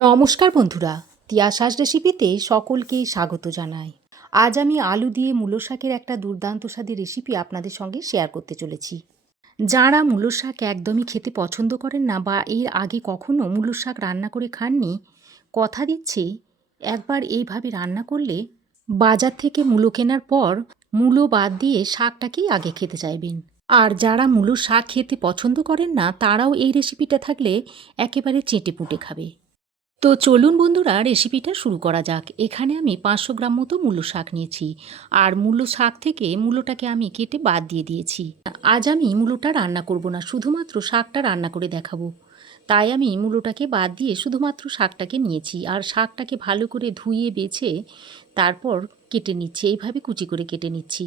নমস্কার বন্ধুরা তিয়াশাস রেসিপিতে সকলকে স্বাগত জানাই। আজ আমি আলু দিয়ে মূলো শাকের একটা দুর্দান্ত স্বাদের রেসিপি আপনাদের সঙ্গে শেয়ার করতে চলেছি। যাঁরা মূলো শাক একদমই খেতে পছন্দ করেন না বা এর আগে কখনো মূলো শাক রান্না করে খাননি, কথা দিচ্ছি, একবার এইভাবে রান্না করলে বাজার থেকে মূলো কেনার পর মূলো বাদ দিয়ে শাকটাকেই আগে খেতে চাইবেন। আর যারা মূলো শাক খেতে পছন্দ করেন না, তারাও এই রেসিপিটা থাকলে একেবারে চেটে পুটে খাবে। তো চলুন বন্ধুরা রেসিপিটা শুরু করা যাক। এখানে আমি পাঁচশো গ্রাম মতো মূলো শাক নিয়েছি। আর মূলো শাক থেকে মূলোটাকে আমি কেটে বাদ দিয়ে দিয়েছি। আজ আমি মূলোটা রান্না করব না, শুধুমাত্র শাকটা রান্না করে দেখাবো। তাই আমি মূলোটাকে বাদ দিয়ে শুধুমাত্র শাকটাকে নিয়েছি। আর শাকটাকে ভালো করে ধুয়ে, বেছে, তারপর কেটে নিচ্ছি। এইভাবে কুচি করে কেটে নিচ্ছি।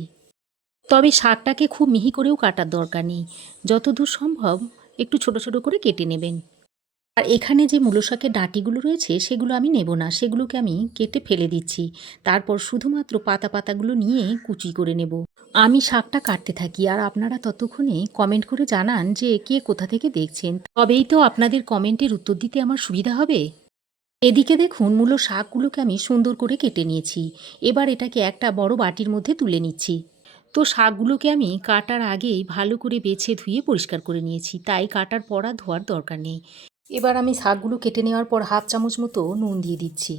তবে শাকটাকে খুব মিহি করেও কাটার দরকার নেই। যতদূর সম্ভব একটু ছোট ছোট করে কেটে নেবেন। আর এখানে যে মূলো শাকের ডাঁটিগুলো রয়েছে, সেগুলো আমি নেব না। সেগুলোকে আমি কেটে ফেলে দিচ্ছি। তারপর শুধুমাত্র পাতা পাতাগুলো নিয়ে কুচি করে নেব। আমি শাকটা কাটতে থাকি আর আপনারা ততক্ষণে কমেন্ট করে জানান যে কে কোথা থেকে দেখছেন। তবেই তো আপনাদের কমেন্টের উত্তর দিতে আমার সুবিধা হবে। এদিকে দেখুন, মূলো শাকগুলোকে আমি সুন্দর করে কেটে নিয়েছি। এবার এটাকে একটা বড় বাটির মধ্যে তুলে নিচ্ছি। তো শাকগুলোকে আমি কাটার আগেই ভালো করে বেছে ধুয়ে পরিষ্কার করে নিয়েছি। তাই কাটার পর ধোয়ার দরকার নেই। এবার আমি শাকগুলো কেটে নেওয়ার পর হাফ চামচ মতো নুন দিয়ে দিচ্ছি।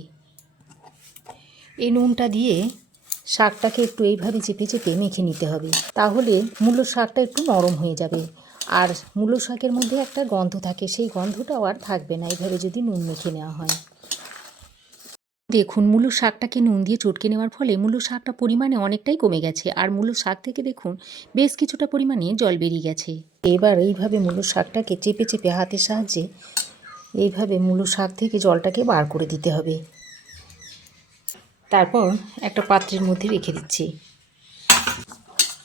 এই নুনটা দিয়ে শাকটাকে একটু এইভাবে চেপে চেপে মেখে নিতে হবে। তাহলে মূলো শাকটা একটু নরম হয়ে যাবে। আর মূলো শাকের মধ্যে একটা গন্ধ থাকে, সেই গন্ধটাও আর থাকবে না, এইভাবে যদি নুন মেখে নেওয়া হয়। দেখুন, মূলো শাকটাকে নুন দিয়ে চটকে নেওয়ার ফলে মূলো শাকটা পরিমাণে অনেকটাই কমে গেছে, আর মূলো শাক থেকে দেখুন বেশ কিছুটা পরিমাণে জল বেরিয়ে গেছে। এবার এইভাবে মূলো শাকটাকে চেপে চেপে হাতের সাহায্যে এইভাবে মূলো শাক থেকে জলটাকে বার করে দিতে হবে। তারপর একটা পাত্রের মধ্যে রেখে দিচ্ছি।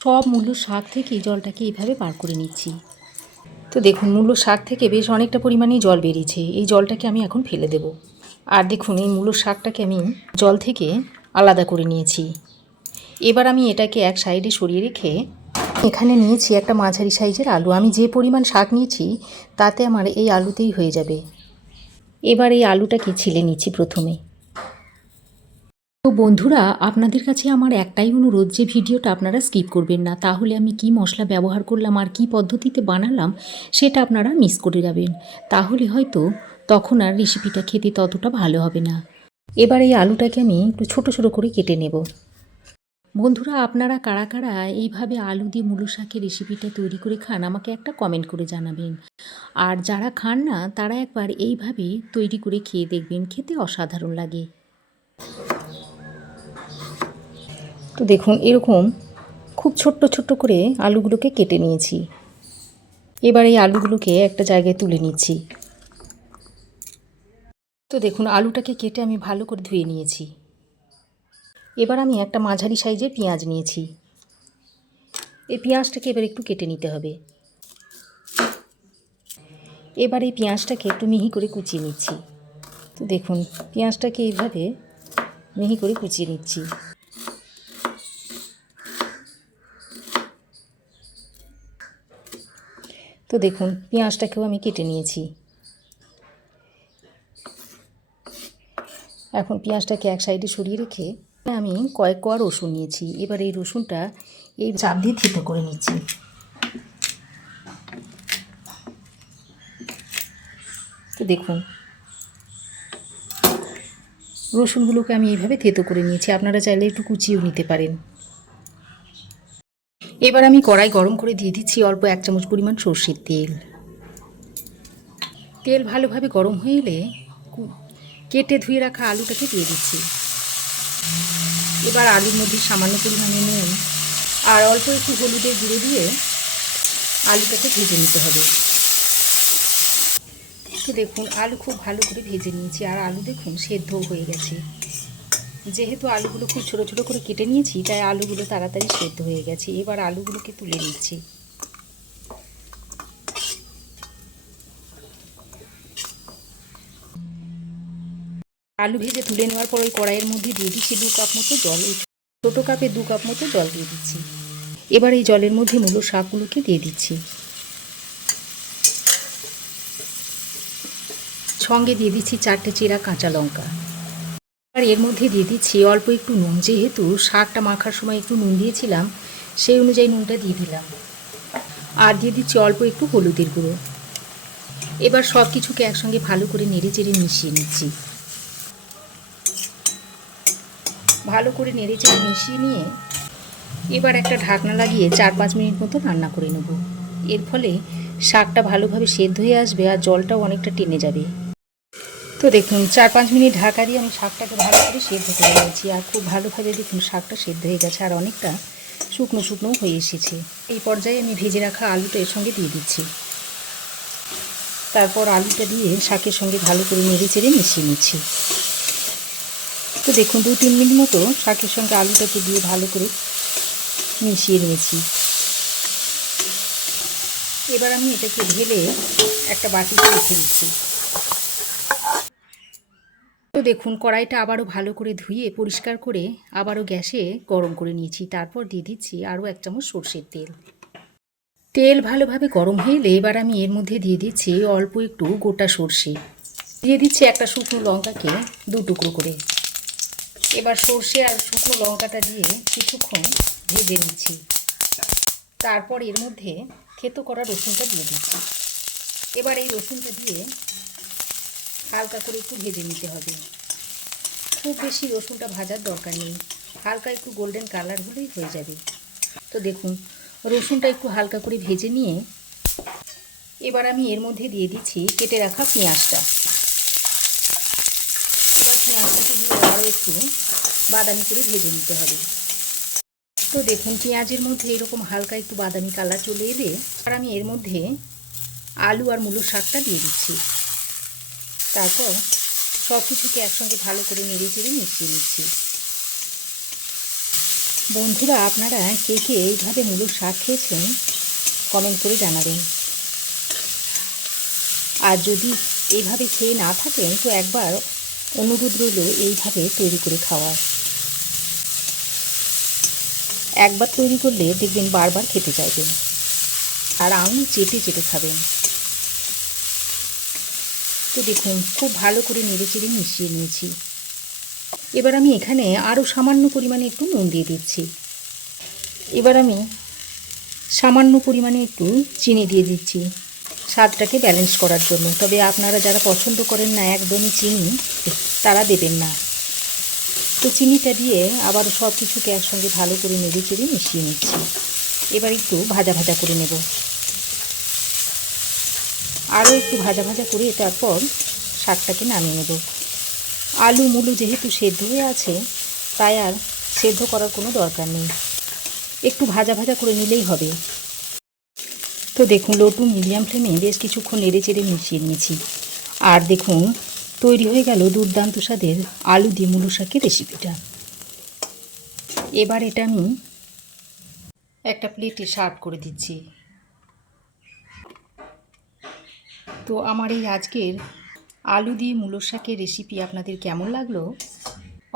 সব মূলো শাক থেকে জলটাকে এইভাবে বার করে নিচ্ছি। তো দেখুন, মূলো শাক থেকে বেশ অনেকটা পরিমাণেই জল বেরিয়েছে। এই জলটাকে আমি এখন ফেলে দেব। আর দেখুন, এই মূলো শাকটাকে আমি জল থেকে আলাদা করে নিয়েছি। এবার আমি এটাকে এক সাইডে সরিয়ে রেখে এখানে নিয়েছি একটা মাঝারি সাইজের আলু। আমি যে পরিমাণ শাক নিয়েছি, তাতে আমার এই আলুতেই হয়ে যাবে। এবার এই আলুটাকে ছিলে নিচ্ছি প্রথমে। তো বন্ধুরা, আপনাদের কাছে আমার একটাই অনুরোধ, যে ভিডিওটা আপনারা স্কিপ করবেন না, তাহলে আমি কি মশলা ব্যবহার করলাম আর কি পদ্ধতিতে বানালাম, সেটা আপনারা মিস করে যাবেন। তাহলে হয়তো তখন আর রেসিপিটা খেতে ততটা ভালো হবে না। এবার এই আলুটাকে আমি একটু ছোটো ছোটো করে কেটে নেব। বন্ধুরা, আপনারা কারা কারা এইভাবে আলু দিয়ে মূলো শাকের রেসিপিটা তৈরি করে খান, আমাকে একটা কমেন্ট করে জানাবেন। আর যারা খান না, তারা একবার এইভাবে তৈরি করে খেয়ে দেখবেন, খেতে অসাধারণ লাগে। তো দেখুন, এরকম খুব ছোট্ট ছোট্ট করে আলুগুলোকে কেটে নিয়েছি। এবার এই আলুগুলোকে একটা জায়গায় তুলে নিচ্ছি। তো দেখুন, আলুটাকে কেটে আমি ভালো করে ধুয়ে নিয়েছি। এবার আমি একটা মাঝারি সাইজের পেঁয়াজ নিয়েছি। এই পেঁয়াজটাকে এবার একটু কেটে নিতে হবে। এবার এই পেঁয়াজটাকে একটু মিহি করে কুচিয়ে নিচ্ছি। তো দেখুন, পেঁয়াজটাকে এইভাবে মিহি করে কুচিয়ে নিচ্ছি। তো দেখুন, পেঁয়াজটাকেও আমি কেটে নিয়েছি। এখন পেঁয়াজটাকে এক সাইডে সরিয়ে রেখে আমি কয়েক কোয়া রসুন নিয়েছি। এবার এই রসুনটা এই চাপ দিয়ে থেতো করে নিচ্ছি। তো দেখুন, রসুনগুলোকে আমি এইভাবে থেতো করে নিয়েছি। আপনারা চাইলে একটু কুচিয়েও নিতে পারেন। এবার আমি কড়াই গরম করে দিয়ে দিচ্ছি অল্প এক চামচ পরিমাণ সর্ষের তেল। তেল ভালোভাবে গরম হয়ে এলে কেটে ধুয়ে রাখা আলুটাকে দিয়ে দিচ্ছি। এবার আলুর মধ্যে সামান্য পরিমাণে নুন আর অল্প একটু হলুদের গুঁড়ো দিয়ে আলুটাকে ভেজে নিতে হবে। তো দেখুন, আলু খুব ভালো করে ভেজে নিয়েছি আর আলু দেখুন সেদ্ধ হয়ে গেছে। যেহেতু আলুগুলো খুব ছোটো ছোটো করে কেটে নিয়েছি, তাই আলুগুলো তাড়াতাড়ি সেদ্ধ হয়ে গেছে। এবার আলুগুলোকে তুলে নিচ্ছি। আলু ভেজে তুলে নেওয়ার পর ওই কড়াইয়ের মধ্যে দিয়ে দিচ্ছি দু কাপ মতো জল ছোটো কাপে দু কাপ মতো জল দিয়ে দিচ্ছি। এবার এই জলের মধ্যে মূলো শাকগুলোকে দিয়ে দিচ্ছি। সঙ্গে দিয়ে দিচ্ছি চারটে চেরা কাঁচা লঙ্কা। আর এর মধ্যে দিয়ে দিচ্ছি অল্প একটু নুন, যেহেতু শাকটা মাখার সময় একটু নুন দিয়েছিলাম, সেই অনুযায়ী নুনটা দিয়ে দিলাম। আর দিয়ে দিচ্ছি অল্প একটু হলুদের গুঁড়ো। এবার সব কিছুকে একসঙ্গে ভালো করে নেড়ে চেড়ে মিশিয়ে নিচ্ছি। ভালো করে নেড়ে চেড়ে মিশিয়ে নিয়ে এবার একটা ঢাকনা লাগিয়ে চার পাঁচ মিনিট মতো রান্না করে নেব। এর ফলে শাকটা ভালোভাবে সেদ্ধ হয়ে আসবে আর জলটাও অনেকটা টেনে যাবে। তো দেখুন, চার পাঁচ মিনিট ঢাকা দিয়ে আমি শাকটাকে ভালো করে সেদ্ধ করে নিয়েছি আর খুব ভালোভাবে দেখুন শাকটা সেদ্ধ হয়ে গেছে আর অনেকটা শুকনো শুকনো হয়ে এসেছে। এই পর্যায়ে আমি ভেজে রাখা আলুটা এর সঙ্গে দিয়ে দিচ্ছি। তারপর আলুটা দিয়ে শাকের সঙ্গে ভালো করে নেড়ে চেড়ে মিশিয়ে নিচ্ছি। তো দেখুন, দু তিন মিনিট মতো শাকের সঙ্গে আলুটাকে দিয়ে ভালো করে মিশিয়ে নিয়েছি। এবার আমি এটাকে ঢেলে একটা বাটিতে রেখে দিচ্ছি। তো দেখুন, কড়াইটা আবারও ভালো করে ধুয়ে পরিষ্কার করে আবারও গ্যাসে গরম করে নিয়েছি। তারপর দিয়ে দিচ্ছি আরও এক চামচ সর্ষের তেল। তেল ভালোভাবে গরম এলে এবার আমি এর মধ্যে দিয়ে দিচ্ছি অল্প একটু গোটা সর্ষে। দিয়ে দিচ্ছি একটা শুকনো লঙ্কাকে দু টুকরো করে। এবার সর্ষে আর শুকনো লঙ্কাটা দিয়ে কিছুক্ষণ ভেজে নিচ্ছি। তারপর এর মধ্যে থেতো করা রসুনটা দিয়ে দিচ্ছি। এবার এই রসুনটা দিয়ে হালকা করে একটু ভেজে নিতে হবে। খুব বেশি রসুনটা ভাজার দরকার নেই। হালকা একটু গোল্ডেন কালার হলেই হয়ে যাবে। তো দেখুন, রসুনটা একটু হালকা করে ভেজে নিয়ে এবার আমি এর মধ্যে দিয়ে দিচ্ছি কেটে রাখা পেঁয়াজটা এবার পেঁয়াজটাকে দিয়ে আরও একটু বাদামি করে ভেজে নিতে হবে। তো দেখুন, পেঁয়াজের মধ্যে এরকম হালকা একটু বাদামি কালার চলে এলে আর আমি এর মধ্যে আলু আর মূলো শাকটা দিয়ে দিচ্ছি। তারপর সব কিছুকে একসঙ্গে ভালো করে নেড়ে চেড়ে মিশিয়ে নিচ্ছি। বন্ধুরা, আপনারা কে কে এইভাবে মূলো শাক খেয়েছেন কমেন্ট করে জানাবেন। আর যদি এইভাবে খেয়ে না থাকেন, তো একবার অনুরোধ রইল এইভাবে তৈরি করে খাওয়ার। একবার তৈরি করলে দেখবেন বারবার খেতে চাইবেন। আর আঙুল চেটে চেটে খাবেন। তো দেখুন, খুব ভালো করে নেড়ে চেড়ে মিশিয়ে নিয়েছি। এবার আমি এখানে আরও সামান্য পরিমাণে একটু নুন দিয়ে দিচ্ছি। এবার আমি সামান্য পরিমাণে একটু চিনি দিয়ে দিচ্ছি স্বাদটাকে ব্যালেন্স করার জন্য। তবে আপনারা যারা পছন্দ করেন না একদমই চিনি, তারা দেবেন না। তো চিনিটা দিয়ে আবার সব কিছুকে একসঙ্গে ভালো করে নেড়ে চেড়ে মিশিয়ে নিচ্ছি। এবার একটু ভাজা ভাজা করে নেব। আরও একটু ভাজা ভাজা করে তারপর শাকটাকে নামিয়ে নেব। আলু মুলু যেহেতু সেদ্ধ হয়ে আছে, তাই আর সেদ্ধ করার কোনো দরকার নেই। একটু ভাজা ভাজা করে নিলেই হবে। তো দেখুন লো টু মিডিয়াম ফ্লেমে বেশ কিছুক্ষণ নেড়ে চেড়ে মিশিয়ে নিয়েছি। আর দেখুন তৈরি হয়ে গেল দুর্দান্ত স্বাদের আলু দিয়ে মুলো শাকের রেসিপিটা। এবার এটা আমি একটা প্লেটে সার্ভ করে দিচ্ছি। তো আমার এই আজকের আলু দিয়ে মুলো শাকের রেসিপি আপনাদের কেমন লাগল?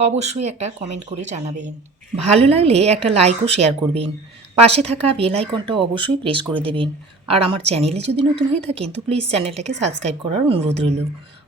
অবশ্যই একটা কমেন্ট করে জানাবেন। ভালো লাগলে একটা লাইকও শেয়ার করবেন। পাশে থাকা বেল আইকনটা অবশ্যই প্রেস করে দেবেন। আর আমার চ্যানেলে যদি নতুন হয়ে থাকেন তো প্লিজ চ্যানেলটাকে সাবস্ক্রাইব করার অনুরোধ রইল।